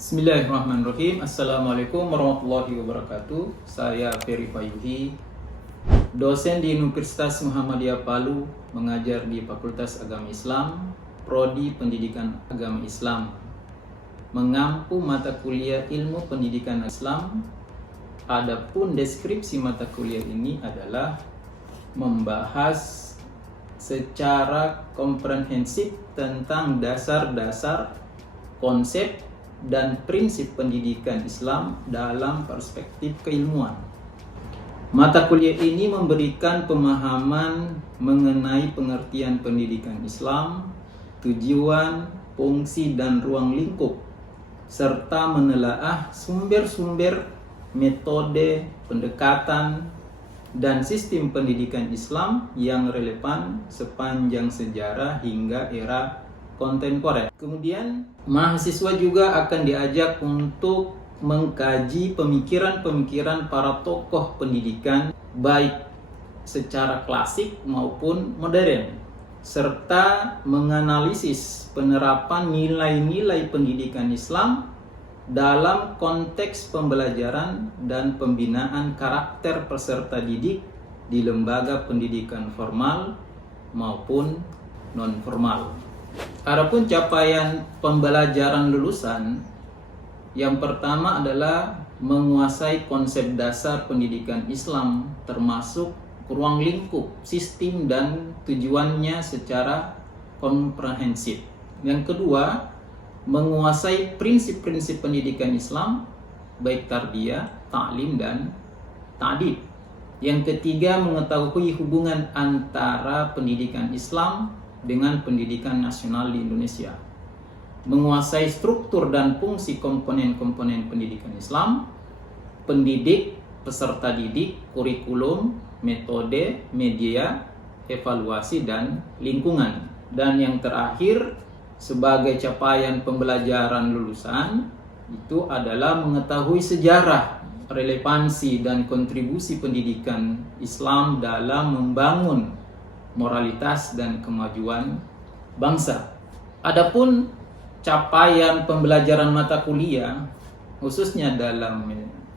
Bismillahirrahmanirrahim. Assalamualaikum warahmatullahi wabarakatuh. Saya Ferry Payuhi, dosen di Universitas Muhammadiyah Palu, mengajar di Fakultas Agama Islam, Prodi Pendidikan Agama Islam, mengampu mata kuliah Ilmu Pendidikan Islam. Adapun deskripsi mata kuliah ini adalah membahas secara komprehensif tentang dasar-dasar, konsep dan prinsip pendidikan Islam dalam perspektif keilmuan. Mata kuliah ini memberikan pemahaman mengenai pengertian pendidikan Islam, tujuan, fungsi, dan ruang lingkup, serta menelaah sumber-sumber, metode, pendekatan, dan sistem pendidikan Islam yang relevan sepanjang sejarah hingga era kontemporer. Kemudian mahasiswa juga akan diajak untuk mengkaji pemikiran-pemikiran para tokoh pendidikan baik secara klasik maupun modern, serta menganalisis penerapan nilai-nilai pendidikan Islam dalam konteks pembelajaran dan pembinaan karakter peserta didik di lembaga pendidikan formal maupun non-formal. Adapun capaian pembelajaran lulusan, yang pertama adalah menguasai konsep dasar pendidikan Islam termasuk ruang lingkup, sistem, dan tujuannya secara komprehensif. Yang kedua, menguasai prinsip-prinsip pendidikan Islam baik tarbiyah, ta'lim, dan ta'dib. Yang ketiga, mengetahui hubungan antara pendidikan Islam dengan pendidikan nasional di Indonesia, menguasai struktur dan fungsi komponen-komponen pendidikan Islam, pendidik, peserta didik, kurikulum, metode, media, evaluasi, dan lingkungan. Dan yang terakhir, sebagai capaian pembelajaran lulusan, itu adalah mengetahui sejarah, relevansi, dan kontribusi pendidikan Islam dalam membangun moralitas dan kemajuan bangsa. Adapun capaian pembelajaran mata kuliah, khususnya dalam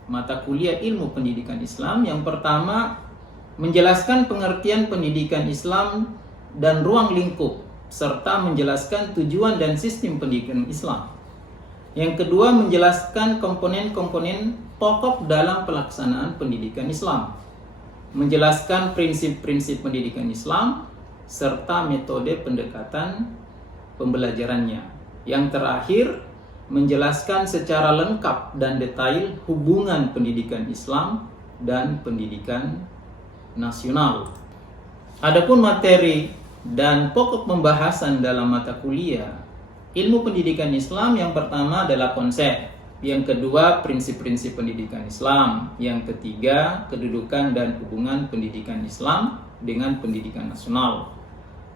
mata kuliah Ilmu Pendidikan Islam, yang pertama menjelaskan pengertian pendidikan Islam dan ruang lingkup, serta menjelaskan tujuan dan sistem pendidikan Islam. Yang kedua, menjelaskan komponen-komponen pokok dalam pelaksanaan pendidikan Islam, menjelaskan prinsip-prinsip pendidikan Islam serta metode pendekatan pembelajarannya. Yang terakhir, menjelaskan secara lengkap dan detail hubungan pendidikan Islam dan pendidikan nasional. Adapun materi dan pokok pembahasan dalam mata kuliah Ilmu Pendidikan Islam, yang pertama adalah konsep, yang kedua prinsip-prinsip pendidikan Islam, yang ketiga kedudukan dan hubungan pendidikan Islam dengan pendidikan nasional,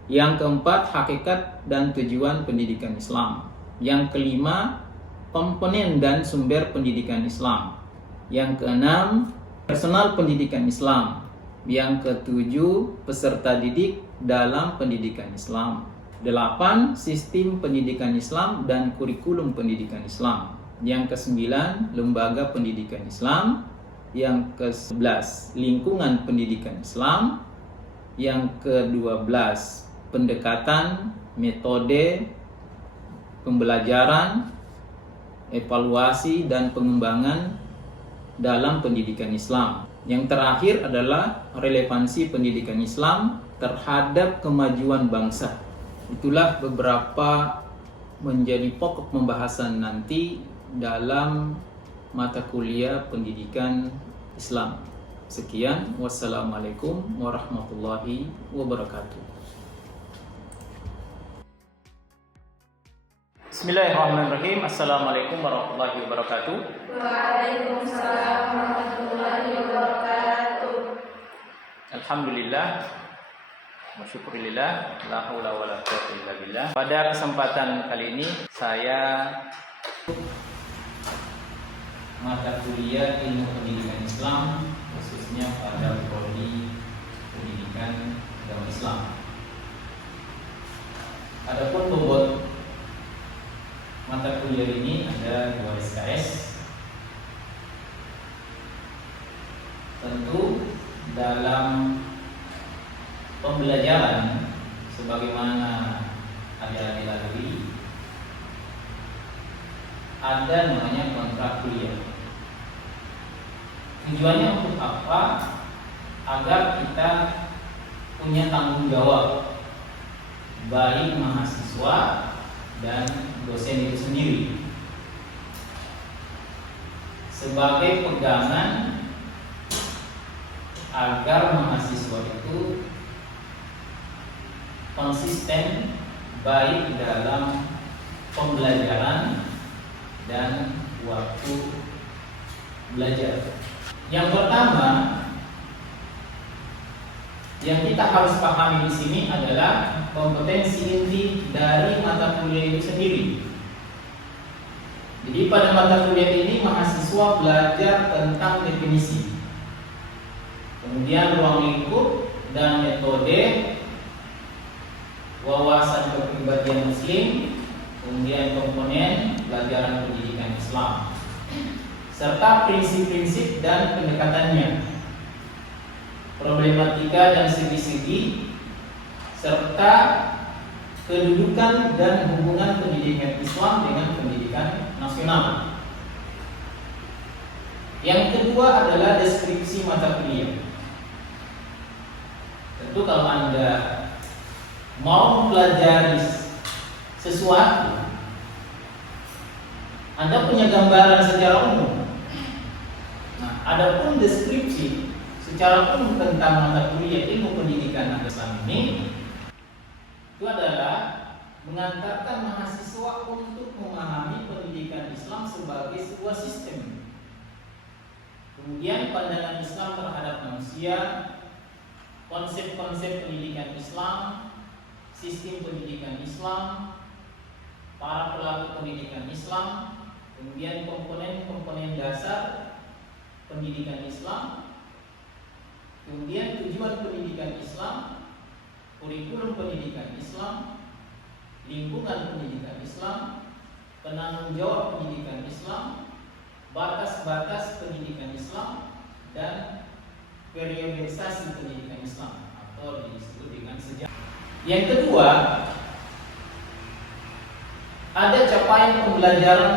yang keempat hakikat dan tujuan pendidikan Islam, yang kelima komponen dan sumber pendidikan Islam, yang keenam personal pendidikan Islam, yang ketujuh peserta didik dalam pendidikan Islam, 8 sistem pendidikan Islam dan kurikulum pendidikan Islam, yang ke-9 lembaga pendidikan Islam, yang ke-11 lingkungan pendidikan Islam, yang ke-12 pendekatan, metode pembelajaran, evaluasi, dan pengembangan dalam pendidikan Islam. Yang terakhir adalah relevansi pendidikan Islam terhadap kemajuan bangsa. Itulah beberapa menjadi pokok pembahasan nanti dalam mata kuliah pendidikan Islam. Sekian, wassalamualaikum warahmatullahi wabarakatuh. Bismillahirrahmanirrahim. Assalamualaikum warahmatullahi wabarakatuh. Waalaikumsalam warahmatullahi wabarakatuh. Alhamdulillah, wasyukurillah, la haula wala quwwata illa billah. Pada kesempatan kali ini saya mata kuliah Ilmu Pendidikan Islam, khususnya pada prodi Pendidikan Agama Islam. Adapun bobot mata kuliah ini ada 2 SKS. Tentu dalam pembelajaran sebagaimana adik-adik lalui ada namanya kontrak kuliah. Tujuannya untuk apa? Agar kita punya tanggung jawab, baik mahasiswa dan dosen itu sendiri, sebagai pegangan agar mahasiswa itu konsisten baik dalam pembelajaran dan waktu belajar. Yang pertama yang kita harus pahami di sini adalah kompetensi inti dari mata kuliah itu sendiri. Jadi pada mata kuliah ini mahasiswa belajar tentang definisi, kemudian ruang lingkup dan metode, wawasan kepribadian Muslim, kemudian komponen pelajaran pendidikan Islam, serta prinsip-prinsip dan pendekatannya, problematika dan segi-segi, serta kedudukan dan hubungan pendidikan Islam dengan pendidikan nasional. Yang kedua adalah deskripsi mata kuliah. Tentu kalau Anda mau mempelajari sesuatu, Anda punya gambaran secara umum. Nah, adapun deskripsi secara umum tentang mata kuliah ilmu pendidikan Islam ini, itu adalah mengantarkan mahasiswa untuk memahami pendidikan Islam sebagai sebuah sistem. Kemudian pandangan Islam terhadap manusia, konsep-konsep pendidikan Islam, sistem pendidikan Islam, para pelaku pendidikan Islam, kemudian komponen-komponen dasar pendidikan Islam, kemudian tujuan pendidikan Islam, kurikulum pendidikan Islam, lingkungan pendidikan Islam, penanggung jawab pendidikan Islam, batas-batas pendidikan Islam, dan periodisasi pendidikan Islam atau disebut dengan sejarah. Yang kedua, ada capaian pembelajaran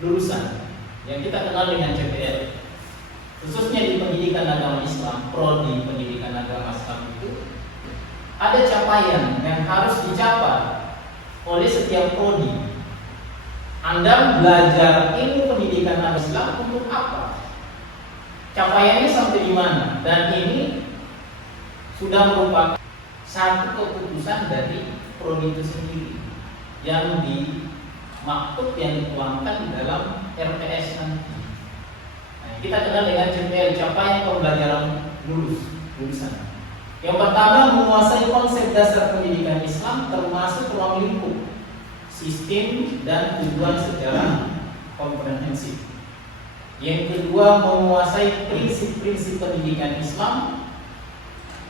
lulusan yang kita kenal dengan CPL. Khususnya di pendidikan agama Islam, prodi pendidikan agama Islam itu ada capaian yang harus dicapai oleh setiap prodi. Anda belajar ilmu pendidikan agama Islam untuk apa? Capaiannya sampai di mana? Dan ini sudah merupakan satu keputusan dari prodi itu sendiri yang dimaktub, yang dituangkan dalam RPS nanti. Kita kenal dengan CPL, capaian pembelajaran lulusan. Yang pertama, menguasai konsep dasar pendidikan Islam termasuk ruang lingkup, sistem dan tujuan secara komprehensif. Yang kedua, menguasai prinsip-prinsip pendidikan Islam.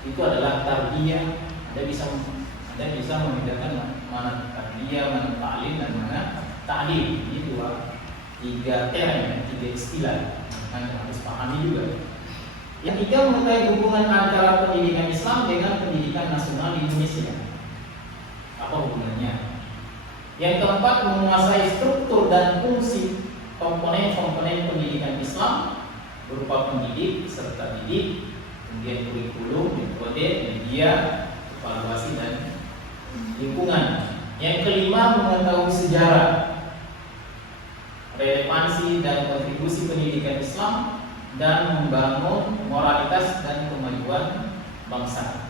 Itu adalah tarbiyah. Anda bisa membedakan mana tarbiyah, mana ta'lim, dan mana ta'lim. Ini tiga term, tiga istilah. Anda harus pahami juga. Yang tiga, mengetahui hubungan antara pendidikan Islam dengan pendidikan nasional di Indonesia. Apa hubungannya? Yang keempat, menguasai struktur dan fungsi komponen-komponen pendidikan Islam berupa pendidik, serta didik, kemudian kurikulum, metode, media, evaluasi, dan lingkungan. Yang kelima, mengetahui sejarah, relevansi dan kontribusi pendidikan Islam, dan membangun moralitas dan kemajuan bangsa.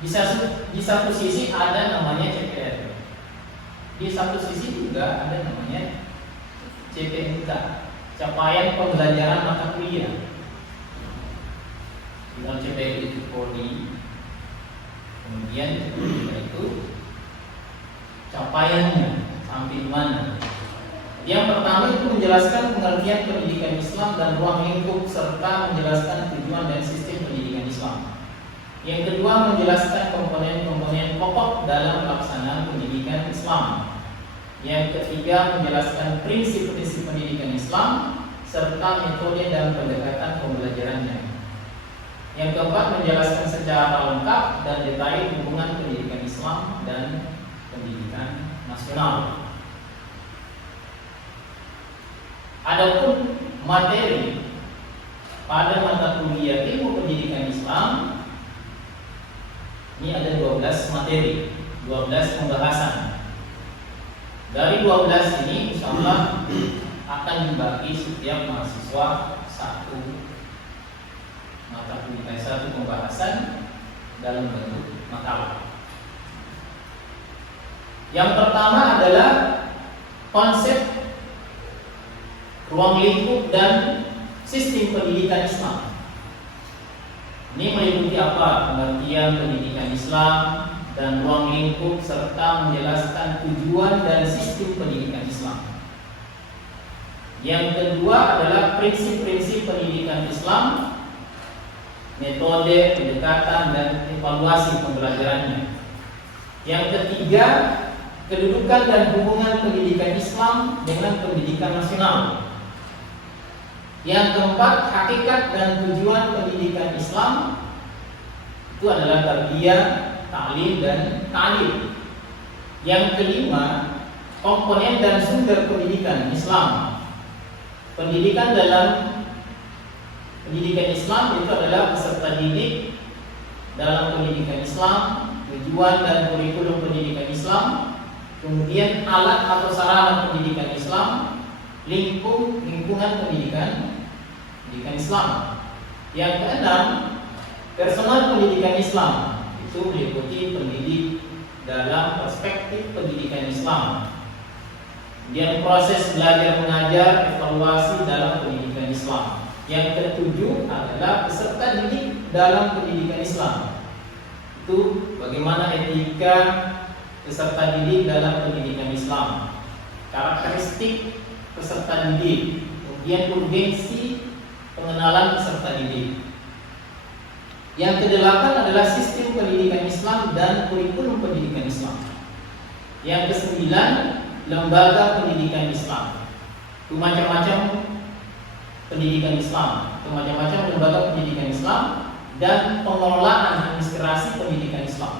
Di satu sisi ada namanya CPR, di satu sisi juga ada namanya CPNK, capaian pembelajaran mata kuliah. Di dalam CPNK itu prodi, kemudian itu capaiannya sampai di mana. Yang pertama itu menjelaskan pengertian pendidikan Islam dan ruang lingkup, serta menjelaskan tujuan dan sistem pendidikan Islam. Yang kedua, menjelaskan komponen-komponen pokok dalam pelaksanaan pendidikan pendidikan Islam. Yang ketiga, menjelaskan prinsip-prinsip pendidikan Islam serta metode dan pendekatan pembelajarannya. Yang keempat, menjelaskan secara lengkap dan detail hubungan pendidikan Islam dan pendidikan nasional. Adapun materi pada mata kuliah ilmu pendidikan Islam ini ada 12 materi, 12 pembahasan. Dari 12 ini insyaallah akan dibagi setiap mahasiswa satu mata kuliah, satu pembahasan dalam bentuk makalah. Yang pertama adalah konsep ruang lingkup dan sistem pendidikan Islam. Ini meliputi apa? Pengertian pendidikan Islam dan ruang lingkup serta menjelaskan tujuan dan sistem pendidikan Islam. Yang kedua adalah prinsip-prinsip pendidikan Islam, metode, pendekatan, dan evaluasi pembelajarannya. Yang ketiga, kedudukan dan hubungan pendidikan Islam dengan pendidikan nasional. Yang keempat, hakikat dan tujuan pendidikan Islam itu adalah tarbiyah, ta'lim, dan ta'lim. Yang kelima, komponen dan sumber pendidikan Islam. Pendidikan dalam pendidikan Islam itu adalah peserta didik dalam pendidikan Islam, tujuan dan kurikulum pendidikan Islam, kemudian alat atau sarana pendidikan Islam, lingkungan pendidikan Islam. Yang keenam, personal pendidikan Islam itu meliputi pendidik dalam perspektif pendidikan Islam. Kemudian proses belajar mengajar, evaluasi dalam pendidikan Islam. Yang ketujuh adalah peserta didik dalam pendidikan Islam. Itu bagaimana etika peserta didik dalam pendidikan Islam, karakteristik peserta didik, kemudian urgensi pengenalan peserta didik. Yang kedelapan adalah sistem pendidikan Islam dan kurikulum pendidikan Islam. Yang kesembilan, lembaga pendidikan Islam. Itu macam-macam pendidikan Islam, itu macam-macam lembaga pendidikan Islam dan pengelolaan administrasi pendidikan Islam.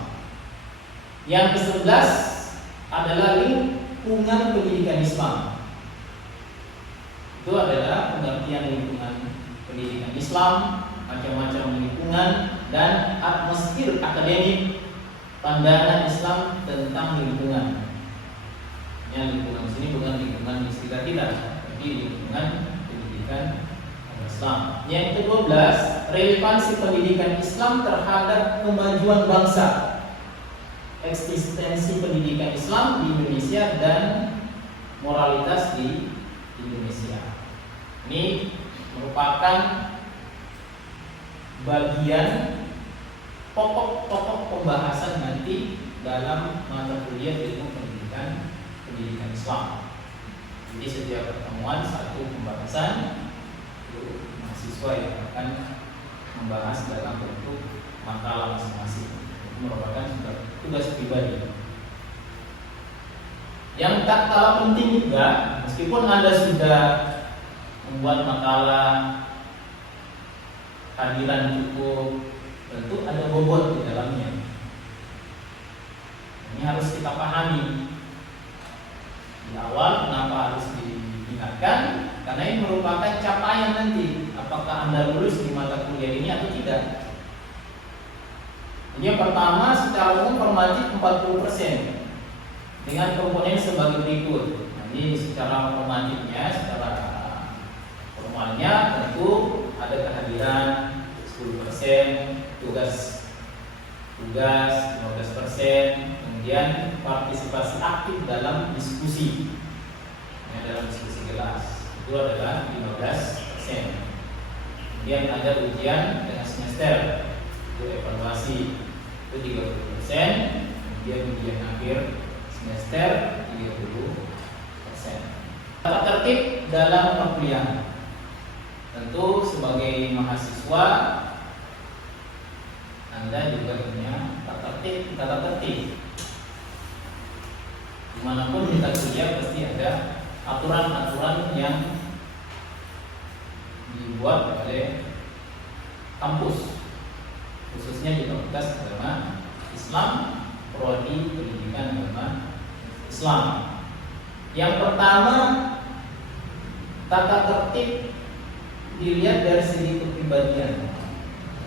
Yang ke-11 adalah lingkungan pendidikan Islam. Itu adalah pengertian lingkungan pendidikan Islam, macam-macam lingkungan dan atmosfer akademik pandangan Islam tentang lingkungan. Ya, lingkungan sini bukan lingkungan istilah kita, tapi lingkungan pendidikan Islam. Yang ke-12, relevansi pendidikan Islam terhadap kemajuan bangsa, eksistensi pendidikan Islam di Indonesia dan moralitas di Indonesia. Ini merupakan bagian pokok-pokok pembahasan nanti dalam mata kuliah ilmu pendidikan Islam. Jadi setiap pertemuan satu pembahasan, mahasiswa yang akan membahas dalam bentuk makalah masing-masing. Itu merupakan tugas pribadi. Yang tak kalah penting juga, meskipun Anda sudah membuat makalah hadiran cukup, tentu ada bobot di dalamnya. Ini harus kita pahami. Di awal kenapa harus diingatkan? Karena ini merupakan capaian nanti. Apakah Anda lulus di mata kuliah ini atau tidak? Ini yang pertama, secara umum formatif 40% dengan komponen sebagai berikut. Nah, ini secara formatifnya, secara formalnya tentu ada kehadiran 10%, tugas 15%, kemudian partisipasi aktif dalam diskusi, dalam diskusi kelas itu adalah 15%. Kemudian ada ujian dengan semester, itu evaluasi itu 30%, kemudian ujian akhir semester 30%. Tata tertib dalam perkuliahan, tentu sebagai mahasiswa Anda juga punya tata tertib. Dimanapun kita kuliah pasti ada aturan-aturan yang dibuat oleh kampus, khususnya di Fakultas Agama Islam, prodi pendidikan agama Islam. Yang pertama, tata tertib dilihat dari segi kepribadian.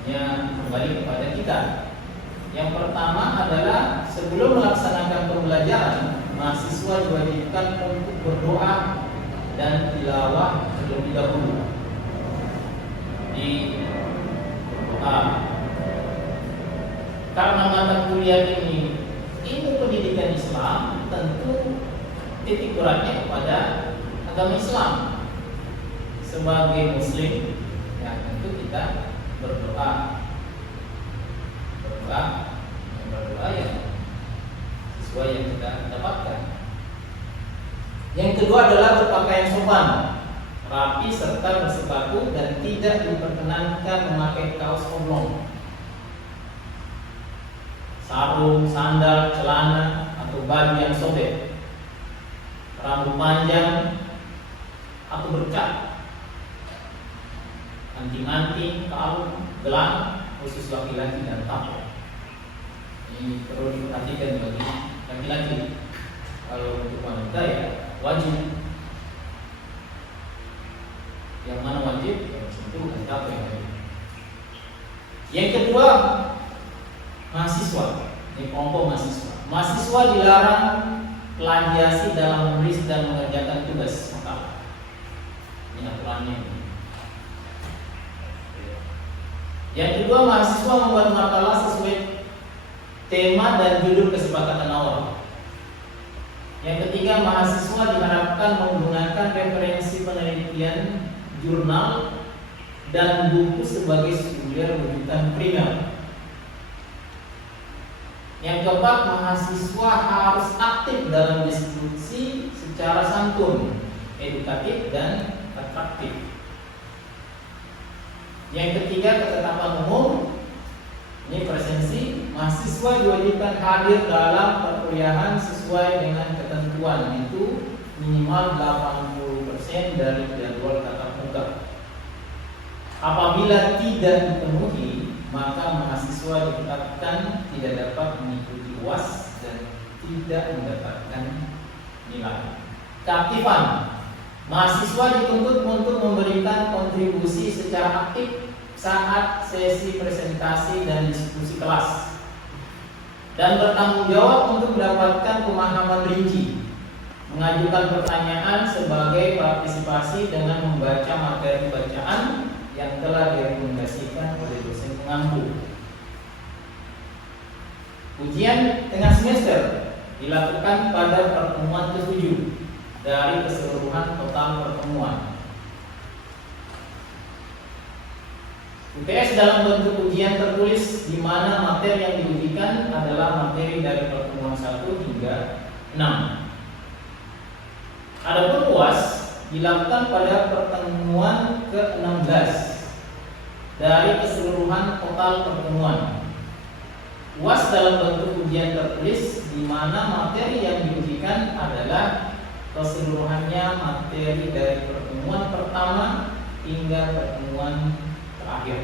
Ya, kembali kepada kita. Yang pertama adalah sebelum melaksanakan pembelajaran, mahasiswa diwajibkan untuk berdoa dan tilawah terlebih dahulu. Di doa. Karena mata kuliah ini ilmu pendidikan Islam, tentu titik beratnya kepada agama Islam. Sebagai Muslim, ya tentu kita berdoa ya sesuai yang kita dapatkan. Yang kedua adalah berpakaian sopan, rapi serta bersepatu dan tidak diperkenankan memakai kaos oblong, sarung, sandal, celana atau baju yang sobek, rambut panjang atau bercat, anting-anting, kalung, gelang khusus laki-laki dan tampil. Ini perlu diperhatikan bagi laki-laki. Kalau untuk wanita ya wajib. Yang mana wajib? Yang tentu tampil yang wajib. Yang kedua, mahasiswa. Ini kelompok mahasiswa. Mahasiswa dilarang plagiasi dalam menulis dan mengerjakan tugas makalah. Ini aturannya. Yang kedua, mahasiswa membuat makalah sesuai tema dan judul kesepakatan awal. Yang ketiga, mahasiswa diharapkan menggunakan referensi penelitian, jurnal, dan buku sebagai sumber rujukan primer. Yang keempat, mahasiswa harus aktif dalam diskusi secara santun, edukatif, dan atraktif. Yang ketiga, ketetapan umum. Ini presensi, mahasiswa diwajibkan hadir dalam perkuliahan sesuai dengan ketentuan, itu minimal 80% dari jadwal tatap muka. Apabila tidak dipenuhi, maka mahasiswa ditetapkan tidak dapat mengikuti UAS dan tidak mendapatkan nilai. Keaktifan, mahasiswa dituntut untuk memberikan kontribusi secara aktif saat sesi presentasi dan diskusi kelas, dan bertanggung jawab untuk mendapatkan pemahaman rinci, mengajukan pertanyaan sebagai partisipasi dengan membaca materi bacaan yang telah direkomendasikan oleh dosen pengampu. Ujian tengah semester dilakukan pada pertemuan ke-7 dari keseluruhan total pertemuan. UTS dalam bentuk ujian tertulis di mana materi yang diujikan adalah materi dari pertemuan 1 hingga 6. Adapun UAS dilakukan pada pertemuan ke-16 dari keseluruhan total pertemuan. UAS dalam bentuk ujian tertulis di mana materi yang diujikan adalah keseluruhannya materi dari pertemuan pertama hingga pertemuan terakhir.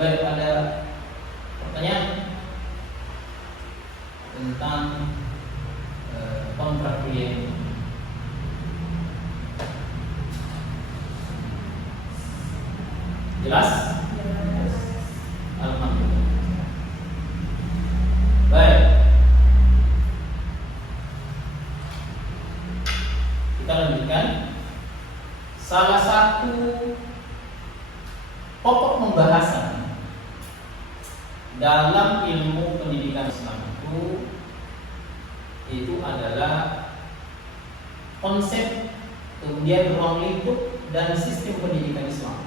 Baik, ada pertanyaan tentang kontrak kuliah ini? Jelas? Alhamdulillah. Baik, kita lanjutkan. Salah satu pokok pembahasan dalam ilmu pendidikan Islam itu adalah konsep, kemudian ruang lingkup dan sistem pendidikan Islam.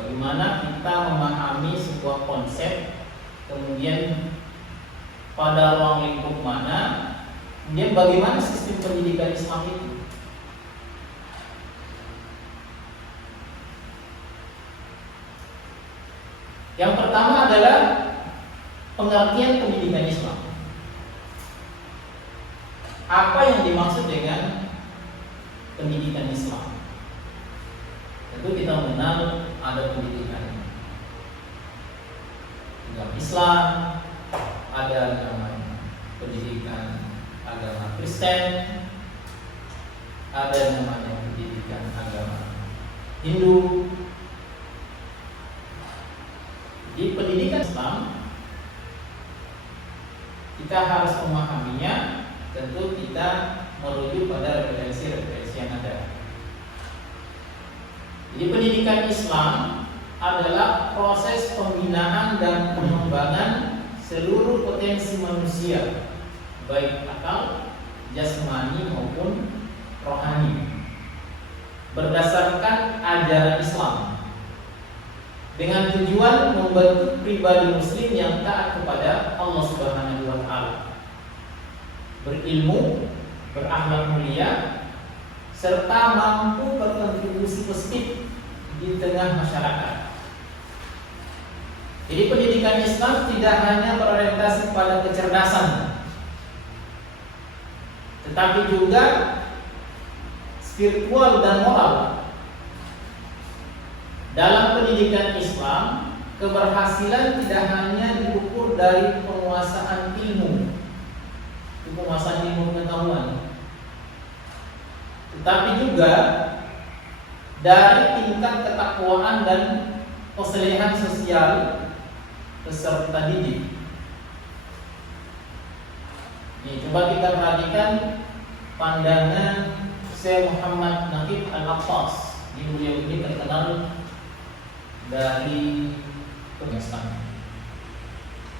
Bagaimana kita memahami sebuah konsep, kemudian pada ruang lingkup mana, kemudian bagaimana sistem pendidikan Islam itu. Yang pertama adalah pengertian pendidikan Islam. Apa yang dimaksud dengan pendidikan Islam? Tentu kita mengenal ada pendidikan agama Islam, ada namanya pendidikan agama Kristen, ada namanya pendidikan agama Hindu. Di pendidikan Islam kita harus memahaminya. Tentu kita merujuk pada referensi-referensi yang ada. Jadi pendidikan Islam adalah proses pembinaan dan pengembangan seluruh potensi manusia, baik akal, jasmani maupun rohani, berdasarkan ajaran Islam, dengan tujuan membentuk pribadi muslim yang taat kepada Allah Subhanahu wa taala, berilmu, berakhlak mulia, serta mampu berkontribusi positif di tengah masyarakat. Jadi pendidikan Islam tidak hanya berorientasi pada kecerdasan, tetapi juga spiritual dan moral. Dalam pendidikan Islam, keberhasilan tidak hanya diukur dari penguasaan ilmu, penguasaan ilmu pengetahuan, tetapi juga dari tingkat ketakwaan dan kesalehan sosial peserta didik. Ini coba kita perhatikan pandangan Syekh Muhammad Naqib Al-Aqtas. Beliau ini terkenal dari Islam.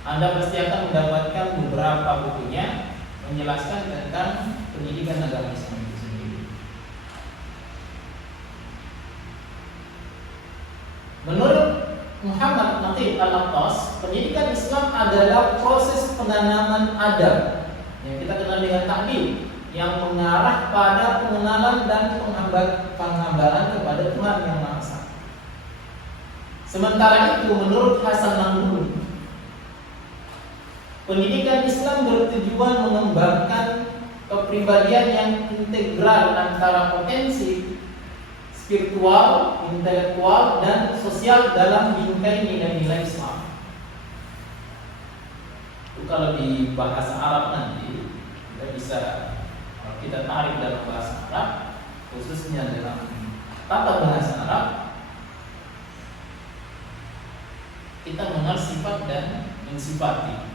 Anda pasti akan mendapatkan beberapa bukunya menjelaskan tentang pendidikan agama Islam itu sendiri. Menurut Muhammad Naqib Al-Aqtas, pendidikan Islam adalah proses penanaman adab yang kita kenal dengan taklim, yang mengarah pada pengenalan dan penghambaran kepada Tuhan Yang Maha Esa. Sementara itu, menurut Hasan Nanggur, pendidikan Islam bertujuan mengembangkan kepribadian yang integral antara potensi spiritual, intelektual, dan sosial dalam bingkai nilai-nilai Islam. Itu kalau di bahasa Arab nanti kita bisa, kalau kita tarik dalam bahasa Arab, khususnya dalam tata bahasa Arab, kita mengenal sifat dan mensifati,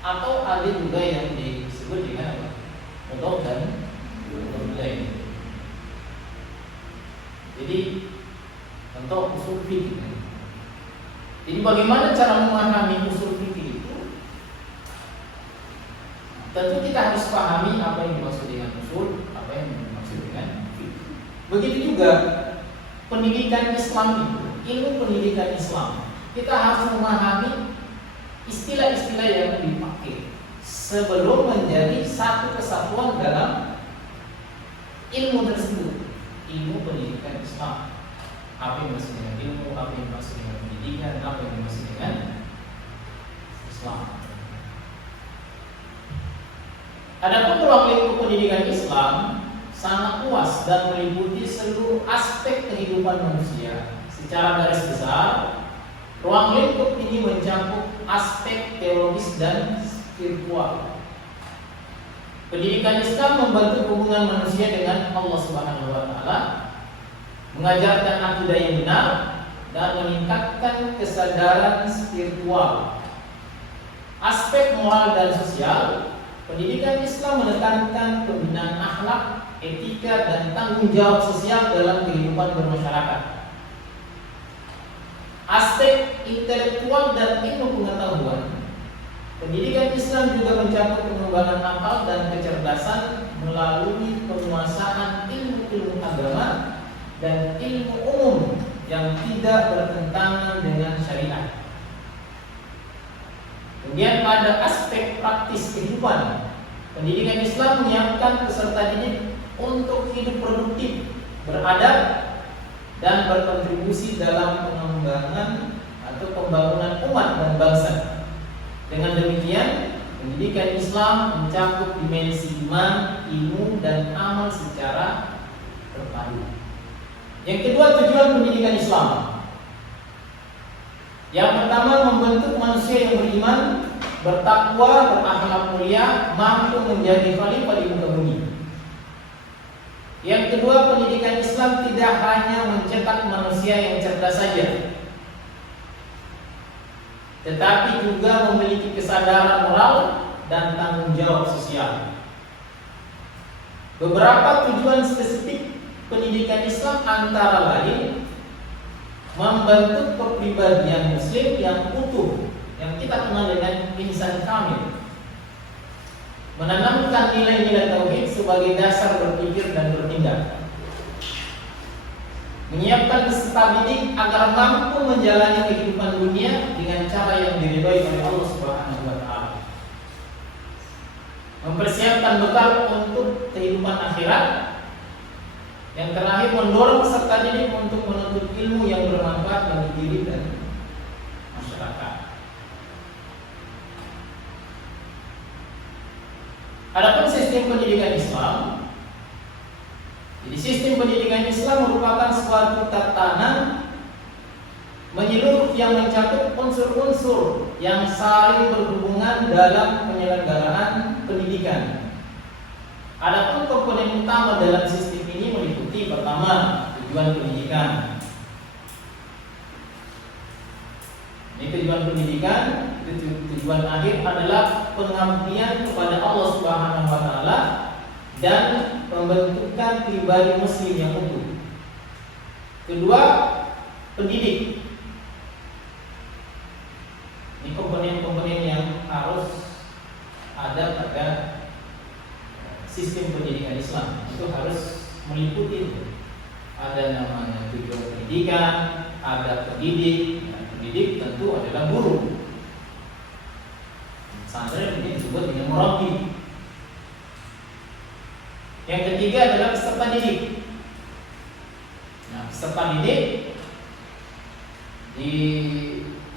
atau ada juga yang disebut dengan mudhof dan mudhof. Jadi untuk usul fikih. Jadi bagaimana cara memahami usul fikih itu? Tentu kita harus pahami apa yang dimaksud dengan usul, apa yang dimaksud dengan fikih. Begitu juga pendidikan Islam itu, ilmu pendidikan Islam, kita harus memahami istilah-istilah yang dipakai sebelum menjadi satu kesatuan dalam ilmu tersebut. Ilmu pendidikan Islam, apa yang dimaksud dengan ilmu, apa yang dimaksud dengan pendidikan, apa yang dimaksud dengan Islam. Adapun ruang lingkup pendidikan Islam sangat luas dan meliputi seluruh aspek kehidupan manusia. Secara garis besar, ruang lingkup ini mencakup aspek teologis dan spiritual. Pendidikan Islam membantu hubungan manusia dengan Allah Subhanahu wa taala, mengajarkan akidah yang benar dan meningkatkan kesadaran spiritual. Aspek moral dan sosial, pendidikan Islam menekankan pembinaan akhlak, etika dan tanggung jawab sosial dalam kehidupan bermasyarakat. Aspek intelektual dan ilmu pengetahuan, pendidikan Islam juga mencakup pengembangan akal dan kecerdasan melalui penguasaan ilmu-ilmu agama dan ilmu umum yang tidak bertentangan dengan syariat. Kemudian pada aspek praktis kehidupan, pendidikan Islam menyiapkan peserta didik untuk hidup produktif, beradab, dan berkontribusi dalam pengembangan atau pembangunan umat dan bangsa. Dengan demikian, pendidikan Islam mencakup dimensi iman, ilmu, dan amal secara terpadu. Yang kedua, tujuan pendidikan Islam. Yang pertama, membentuk manusia yang beriman, bertakwa, berakhlak mulia, mampu menjadi khalifah di muka bumi. Yang kedua, pendidikan Islam tidak hanya mencetak manusia yang cerdas saja, tetapi juga memiliki kesadaran moral dan tanggung jawab sosial. Beberapa tujuan spesifik pendidikan Islam antara lain membentuk kepribadian Muslim yang utuh, yang kita kenal dengan insan kamil, menanamkan nilai-nilai tauhid sebagai dasar berpikir dan bertindak, menyiapkan peserta didik agar mampu menjalani kehidupan dunia dengan cara yang diridhoi oleh Allah Subhanahu wa taala, mempersiapkan bekal untuk kehidupan akhirat. Yang terakhir, mendorong peserta didik untuk menuntut ilmu yang bermanfaat bagi diri dan masyarakat. Adapun sistem pendidikan Islam, jadi sistem pendidikan Islam merupakan suatu tatanan menyeluruh yang mencakup unsur-unsur yang saling berhubungan dalam penyelenggaraan pendidikan. Adapun komponen utama dalam sistem ini meliputi: pertama, tujuan pendidikan. Ini tujuan pendidikan, tujuan akhir adalah pengabdian kepada Allah Subhanahu wa taala dan pembentukan pribadi muslim yang utuh. Kedua, pendidik. Ini komponen-komponen yang harus ada pada sistem pendidikan Islam. Itu harus meliputi itu. Ada namanya tujuan pendidikan, ada pendidik. Nah, pendidik tentu adalah guru. Santri mungkin disebut dengan murabbi. Yang ketiga adalah peserta didik. Nah, peserta didik di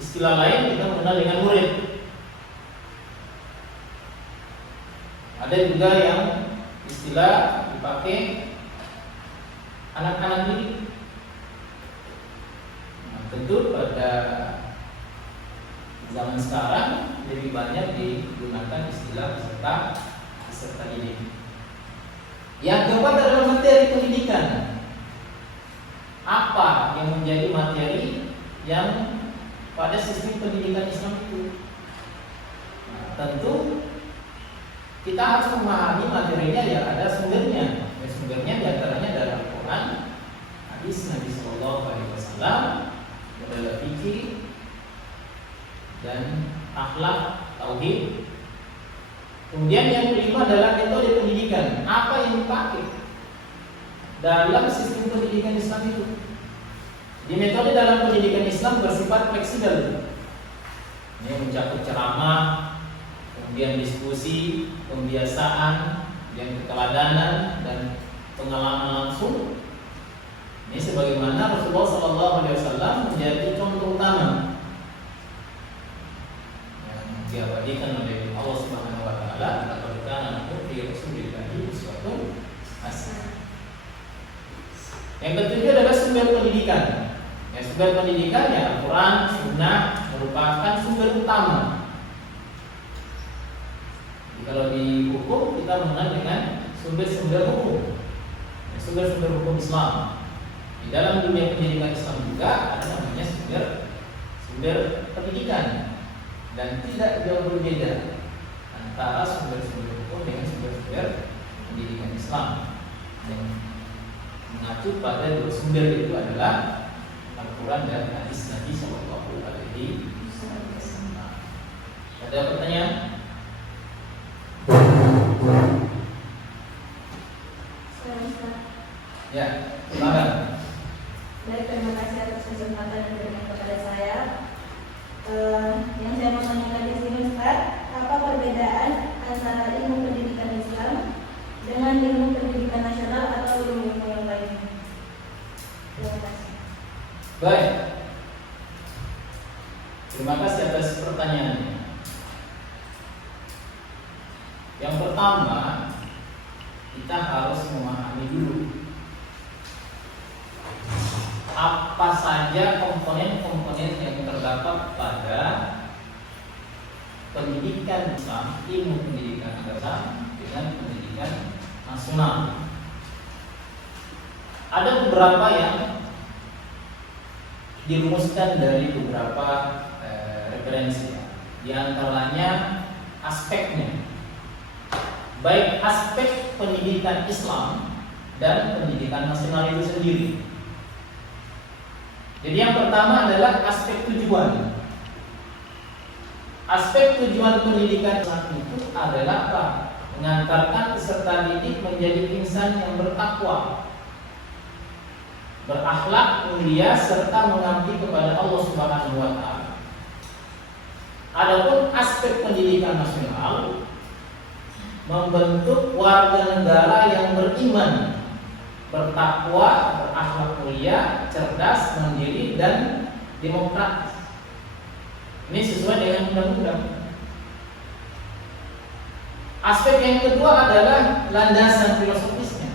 istilah lain kita mengenal dengan murid. Ada juga yang istilah dipakai anak-anak didik. Nah, tentu pada zaman sekarang lebih banyak digunakan istilah peserta didik. Yang keempat adalah materi pendidikan. Apa yang menjadi materi yang pada sistem pendidikan Islam itu? Nah, tentu kita harus memahami materinya yang ada sumbernya. Sumbernya diantaranya dari Al-Quran, hadis Nabi Sallallahu Alaihi Wasallam, adalah fikih dan akhlak, tauhid. Kemudian yang kelima adalah metode pendidikan. Apa yang dipakai dalam sistem pendidikan Islam itu? Di metode dalam pendidikan Islam bersifat fleksibel. Ini mencakup ceramah, kemudian diskusi, pembiasaan, kemudian keteladanan dan pengalaman langsung. Ini sebagaimana Rasulullah SAW menjadi contoh utama yang diabadikan oleh Allah Subhanahu wa taala, laqad kana lakum fi rasulillahi uswatun hasanah. Yang ketujuh adalah sumber pendidikan. Sumber pendidikan ya Al-Quran, Sunnah merupakan sumber utama. Jadi, kalau di hukum kita mengenal dengan sumber-sumber hukum, sumber-sumber hukum Islam. Di dalam dunia pendidikan Islam juga ada namanya sumber pendidikan, dan tidak jauh berbeda antara sumber-sumber hukum dengan sumber-sumber pendidikan Islam. Yang mengacu pada dua sumber itu adalah Al-Quran dan hadis Nabi Sallallahu Alaihi Wasallam. Ada pertanyaan? Ya, silakan. Baik, terima kasih atas kesempatan yang diberikan kepada saya. Yang saya mau tanyakan di sini, Ustaz, apa perbedaan antara ilmu pendidikan Islam dengan ilmu pendidikan nasional atau ilmu yang lainnya? Terima kasih. Baik. Terima kasih atas pertanyaannya. pertama kita harus memahami dulu apa saja komponen-komponen yang terdapat pada pendidikan Islam, ilmu pendidikan agama dengan pendidikan nasional. Ada beberapa yang dirumuskan dari beberapa referensi. Di antaranya aspeknya, baik aspek pendidikan Islam dan pendidikan nasional itu sendiri. Jadi yang pertama adalah aspek tujuan. Aspek tujuan pendidikan Islam itu adalah apa? Mengantarkan peserta didik menjadi insan yang bertakwa, berakhlak mulia serta mengabdi kepada Allah Subhanahu wa taala. Adapun aspek pendidikan nasional membentuk warga negara yang beriman, bertakwa, berakhlak mulia, cerdas, mandiri dan demokratis. Ini sesuai dengan undang-undang. Aspek yang kedua adalah landasan filosofisnya.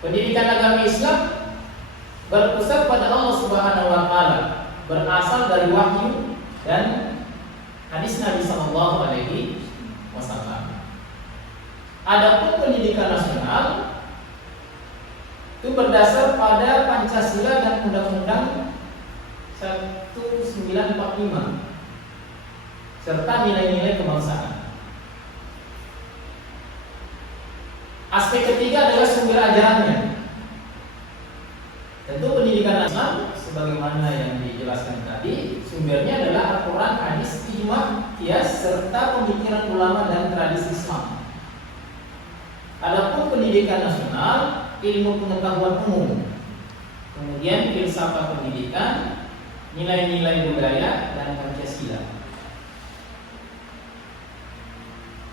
Pendidikan agama Islam berpusat pada Allah Subhanahu wa taala, berasal dari wahyu dan hadis Nabi sallallahu alaihi wasallam. Adapun pendidikan nasional itu berdasar pada Pancasila dan Undang-Undang 1945 serta nilai-nilai kebangsaan. Aspek ketiga adalah sumber ajarannya. Tentu pendidikan Islam sebagaimana yang dijelaskan tadi, sumbernya adalah Al-Quran, hadis, ijma, qiyas serta pemikiran ulama dan tradisi Islam. Adapun pendidikan nasional, ilmu pengetahuan umum, kemudian filsafat pendidikan, nilai-nilai budaya dan Pancasila.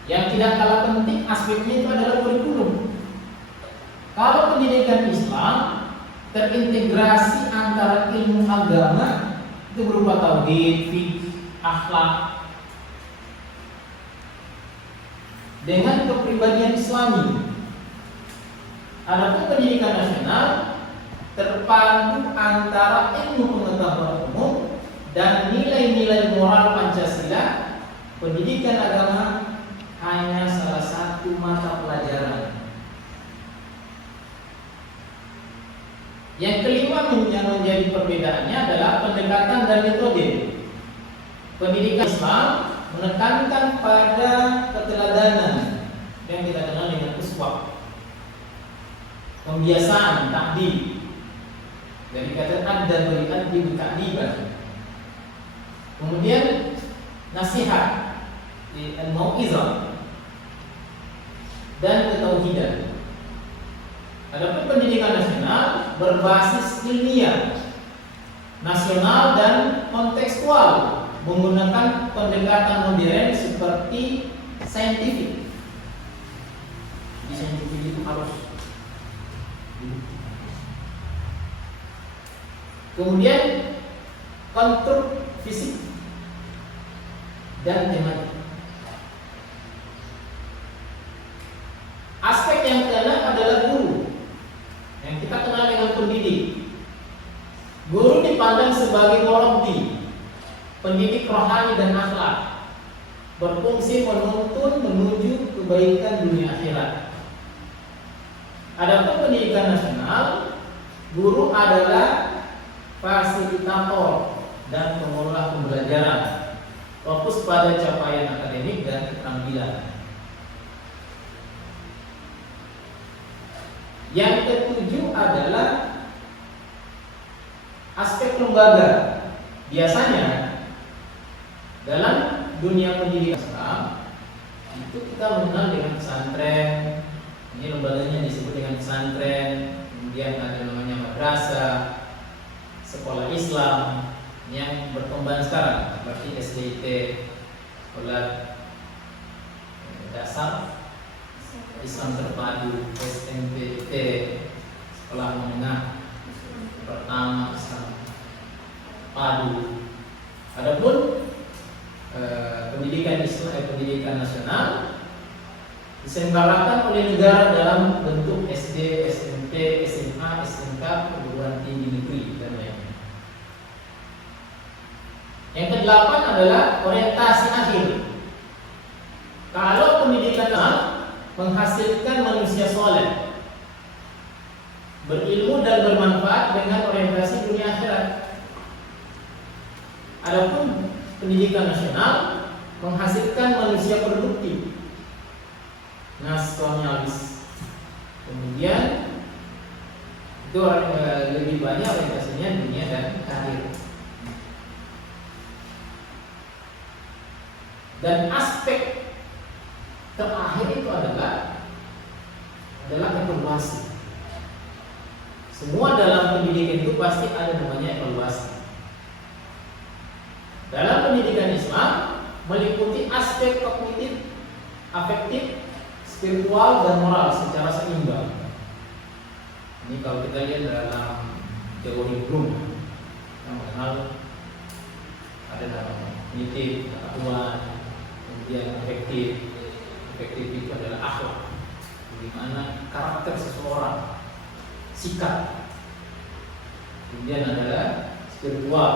Yang tidak kalah penting aspeknya itu adalah kurikulum. Kalau pendidikan Islam terintegrasi antara ilmu agama itu berupa tauhid, fiqh, akhlak dengan kepribadian Islami. Adapun pendidikan nasional terpadu antara ilmu pengetahuan umum dan nilai-nilai moral Pancasila. Pendidikan agama hanya salah satu mata pelajaran. Yang kelima yang menjadi perbedaannya adalah pendekatan dan metode. Pendidikan Islam menekankan pada keteladanan yang kita kenal dengan uswah, pembiasaan, takdir. Dari kata ada berikan ta'diban. Kemudian nasihat, al-mau'izah dan ketauhidan. Adapun pendidikan nasional berbasis ilmiah, nasional dan kontekstual, menggunakan pendekatan modern seperti saintifik. Di saintifik itu harus. Kemudian kontur fisik dan tematik. Aspek yang keenam adalah guru, yang kita kenal dengan pendidik. Guru dipandang sebagai murabbi, pendidik rohani dan akhlak, berfungsi menuntun menuju kebaikan dunia akhirat. Adapun pendidikan nasional, guru adalah fasilitator dan pengolah pembelajaran, fokus pada capaian akademik dan keterampilan. Yang ketujuh adalah aspek lembaga. Biasanya dalam dunia pendidikan Islam itu kita mengenal dengan pesantren. Ini lembaganya disebut dengan pesantren. Kemudian ada namanya madrasah, sekolah Islam yang berkembang sekarang, seperti SDIT, sekolah dasar Islam terpadu, SMPT, sekolah menengah pertama Islam padu. Adapun pendidikan Islam, pendidikan nasional diselenggarakan oleh negara dalam bentuk SD, SMP, SMA, SMK, perguruan tinggi negeri dan lainnya. Yang kedelapan adalah orientasi akhir. Kalau pendidikan menghasilkan manusia soleh, berilmu dan bermanfaat dengan orientasi dunia akhirat. Adapun pendidikan nasional menghasilkan manusia produktif, nasionalis. Kemudian itu lebih banyak orientasinya dunia dan karir. Dan aspek terakhir itu adalah evaluasi. Semua dalam pendidikan itu pasti ada namanya evaluasi. Dalam pendidikan Islam meliputi aspek kognitif, afektif, spiritual dan moral secara seimbang. Ini kalau kita lihat dalam teori Bloom yang mengenal ada dalam kognitif, pengetahuan, kemudian afektif. Afektif itu adalah akhlak, bagaimana karakter seseorang, sikap. Kemudian adalah spiritual.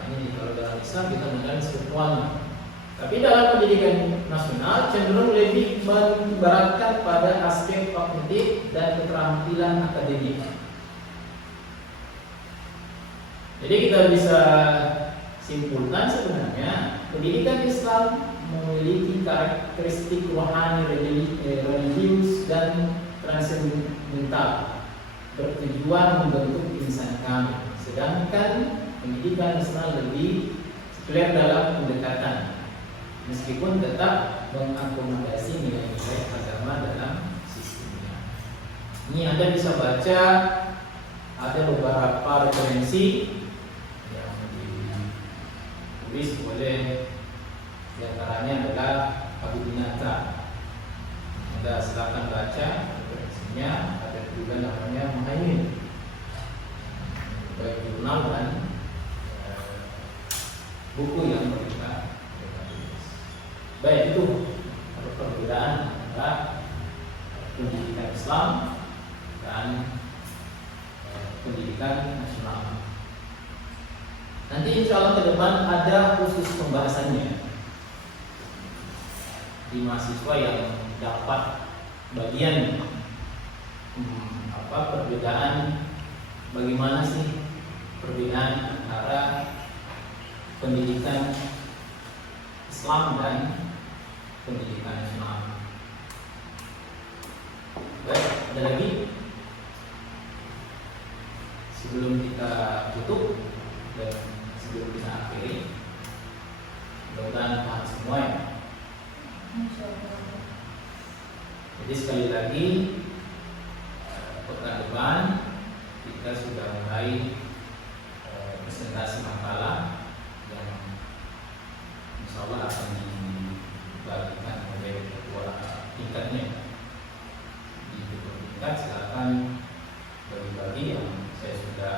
Ini kalau dalam Islam kita mengenal spiritualnya. Tapi dalam pendidikan nasional cenderung lebih mengibaratkan pada aspek kognitif dan keterampilan akademik. Jadi kita bisa simpulkan sebenarnya pendidikan Islam memiliki karakteristik rohani, religius dan transendental, bertujuan membentuk insan kamil. Sedangkan pendidikan Islam lebih sekuler dalam pendekatan, meskipun tetap mengakomodasi nilai-nilai agama dalam sistemnya. Ini Anda bisa baca ada beberapa referensi yang ditulis oleh diantaranya adalah Abu Dinata. Anda silakan baca referensinya. Ada juga namanya Muhaimin, baik jurnal dan buku yang mereka tulis. Baik, itu perbedaan antara pendidikan Islam dan pendidikan nasional. Nanti insya Allah ke depan ada khusus pembahasannya di mahasiswa yang dapat bagian perbedaan, bagaimana sih perbedaan antara pendidikan Islam dan pendidikan nasional. Baik, ada lagi sebelum kita tutup dan sebelum kita akhiri, mudah-mudahan paham semua ya. Jadi sekali lagi pekan depan kita sudah mulai presentasi makalah yang insya Allah akan dibagikan oleh ketua tingkatnya di ketua tingkat. Silakan bagi-bagi yang saya sudah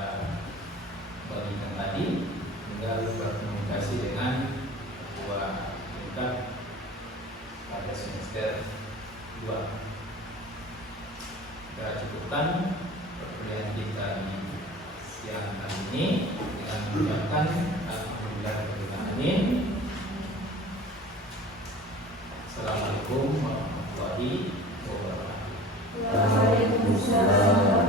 bagikan tadi, tinggal berkomunikasi dengan ketua tingkat pada semester 2. Kita cukupkan perkuliahan kita di siang hari ini dengan mengucapkan alhamdulillah. Assalamualaikum warahmatullahi wabarakatuh. Waalaikumsalam.